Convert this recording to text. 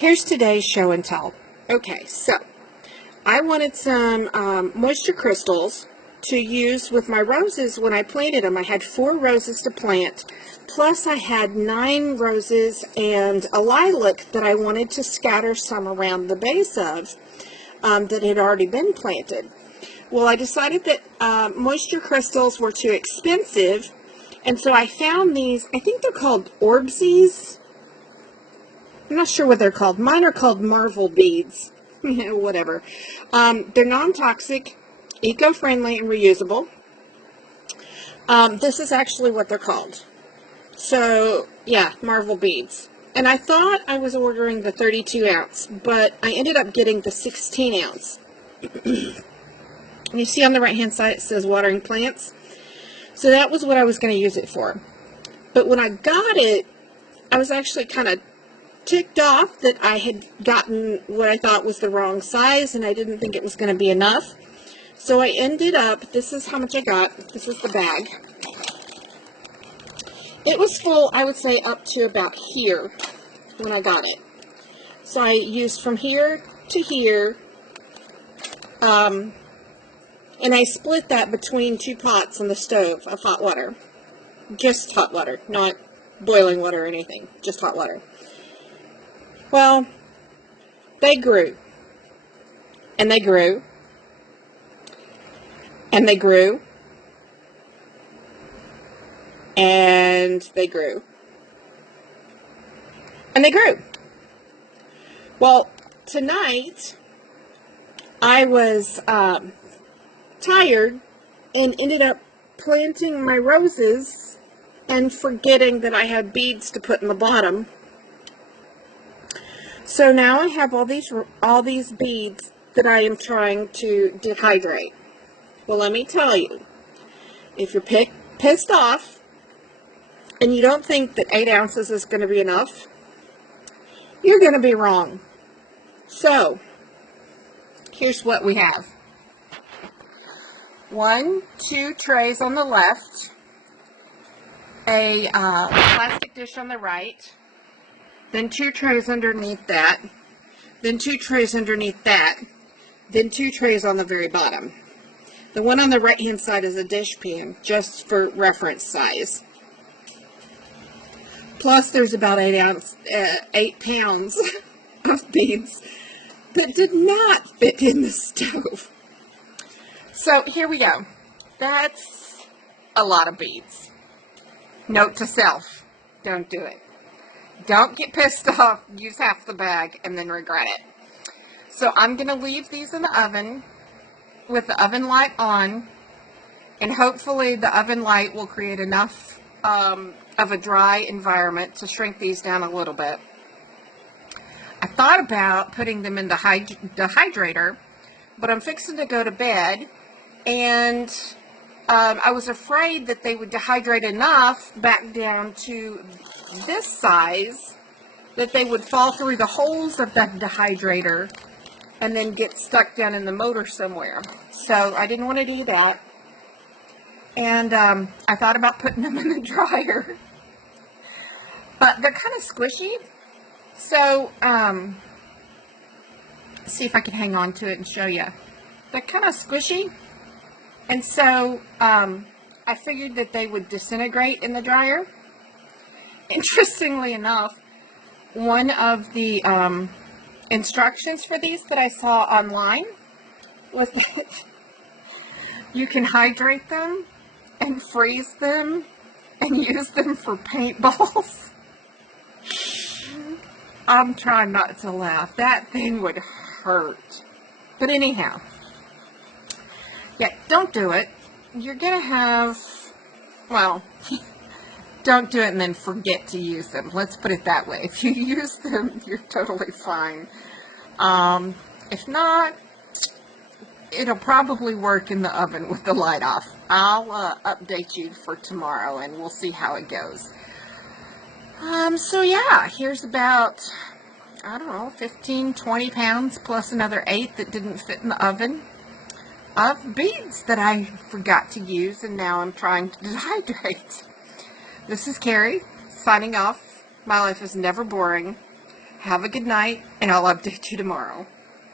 Here's today's show and tell. Okay, so I wanted some moisture crystals to use with my roses when I planted them. I had 4 roses to plant, plus I had 9 roses and a lilac that I wanted to scatter some around the base of that had already been planted. Well, I decided that moisture crystals were too expensive, and so I found these. I think they're called Orbees. I'm not sure what they're called. Mine are called Marvel beads. Whatever. They're non-toxic, eco-friendly, and reusable. This is actually what they're called. So, yeah, Marvel beads. And I thought I was ordering the 32 ounce, but I ended up getting the 16 ounce. You see on the right-hand side it says watering plants. So that was what I was going to use it for. But when I got it, I was actually kind of ticked off that I had gotten what I thought was the wrong size, and I didn't think it was going to be enough. So I ended up, this is how much I got. This is the bag. It was full, I would say, up to about here when I got it. So I used from here to here, and I split that between 2 pots on the stove of hot water. Just hot water, not boiling water or anything, just hot water. Well, they grew, and they grew, and they grew, and they grew, and they grew. Well, tonight, I was tired and ended up planting my roses and forgetting that I had beads to put in the bottom. So now I have all these beads that I am trying to dehydrate. Well, let me tell you, if you're pissed off and you don't think that 8 ounces is going to be enough, you're going to be wrong. So, here's what we have. 1, 2 trays on the left, a plastic dish on the right, then 2 trays underneath that, then 2 trays underneath that, then 2 trays on the very bottom. The one on the right hand side is a dish pan, just for reference size. Plus there's about 8 pounds of beads that did not fit in the stove. So here we go. That's a lot of beads. Note to self, don't do it. Don't get pissed off, use half the bag, and then regret it. So I'm going to leave these in the oven with the oven light on, and hopefully the oven light will create enough of a dry environment to shrink these down a little bit. I thought about putting them in the dehydrator, but I'm fixing to go to bed, and I was afraid that they would dehydrate enough back down to this size that they would fall through the holes of that dehydrator and then get stuck down in the motor somewhere. So I didn't want to do that. And I thought about putting them in the dryer. But they're kind of squishy. So, see if I can hang on to it and show you. They're kind of squishy. And so I figured that they would disintegrate in the dryer. Interestingly enough, one of the instructions for these that I saw online was that you can hydrate them and freeze them and use them for paintballs. I'm trying not to laugh. That thing would hurt. But anyhow, yeah, don't do it. You're going to have, well, don't do it and then forget to use them. Let's put it that way. If you use them, you're totally fine. If not, it'll probably work in the oven with the light off. I'll update you for tomorrow, and we'll see how it goes. So yeah, here's about, I don't know, 15, 20 pounds plus another 8 that didn't fit in the oven of beads that I forgot to use, and now I'm trying to dehydrate. This is Carrie, signing off. My life is never boring. Have a good night, and I'll update you tomorrow.